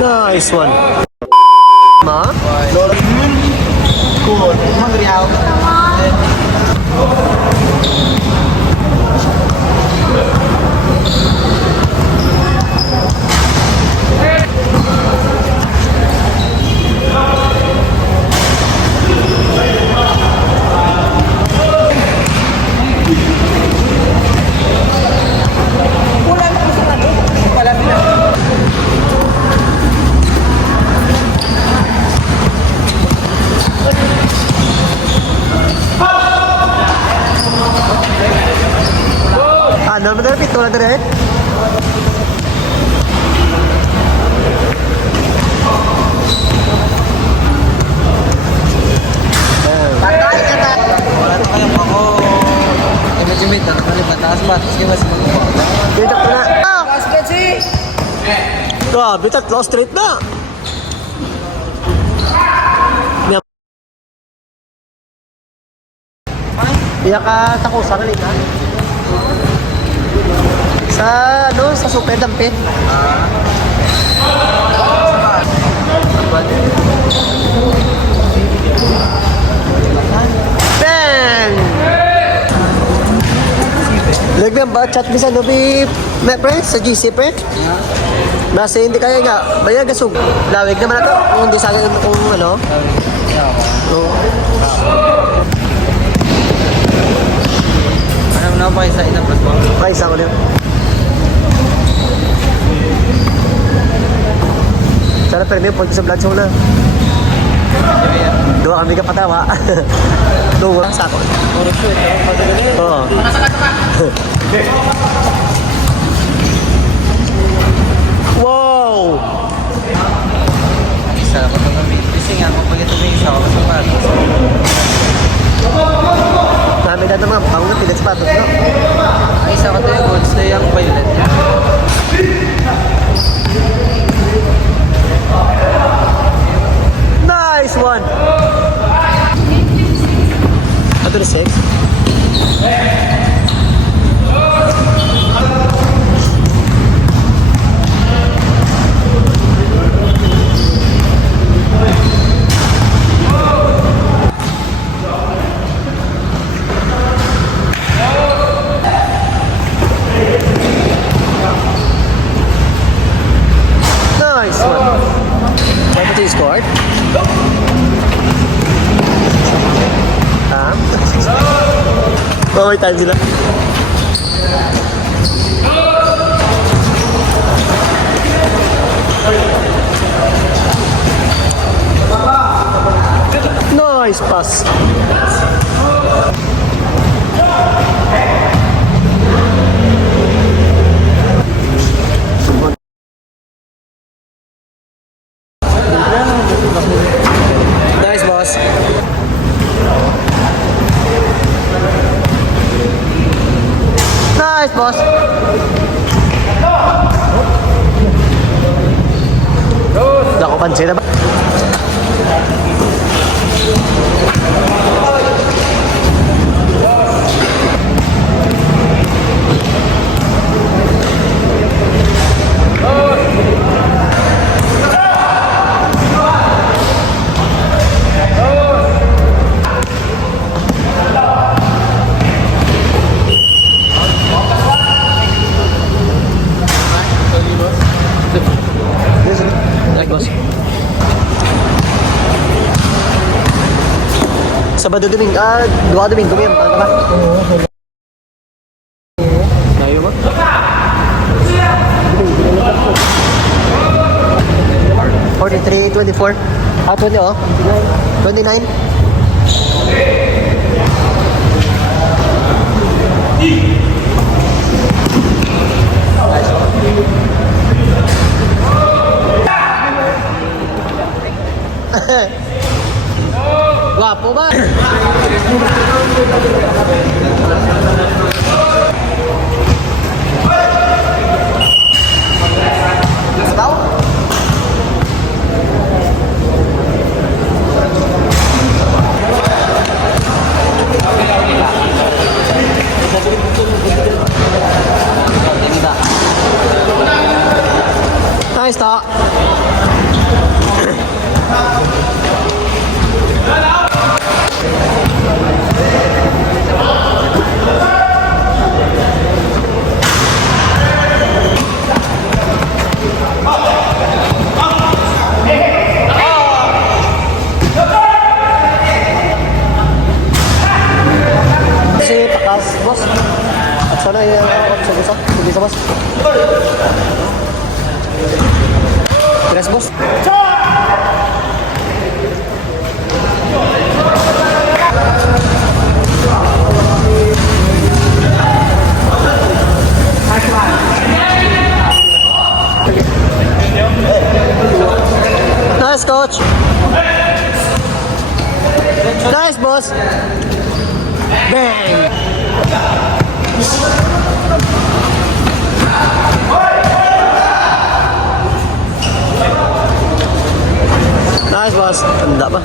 Nice one. Ma? Cool. Magriaw. Ano mo na pito na direct? Patay ka na. Wala na kayo ako. Image na naman yung bataas pa. Tapos yung mas mga Dito ko na. Ah! Last kasi. Grabe, tatlo straight na. Iya ka takusa ka ha? Sa ano, sa super dampe. Bang! Lagyan ba chat bisa no bi pre sa GC pre? Basta hindi kaya nga, bayag gasug. Lawig naman na to. Kung hindi sa akin kung ano. Oo. Ano na pa isa ina plus po? Okay, isa ko lang. Sana premium po sa vlog show na. Dua kami kapatawa. Dua sa ako. Puro shoot. Oo. Wow! Isa ko ito kami. Kasi nga kung pag ito may isa ko sa pato. Dami na naman, pangunat, pilit sapatos, no? Ay isa ko ito yung goods na yung violet. Nice one! Ito na 6. Nice one. What did you score? Ha? Overtime sila. Nice pass. Nice boss. Nice boss. Hindi ako pansin na ba? Sabado Domingo, dua Domingo yan, paano ba? Tayo ba? 43, 24. 20 oh. 29. Guwapo ba? Nice talk. Si Takas, boss. At sana yung sa bisa, boss. Tres, boss. Nice, coach. Nice, boss. Bang! Nice, boss. Tanda ba?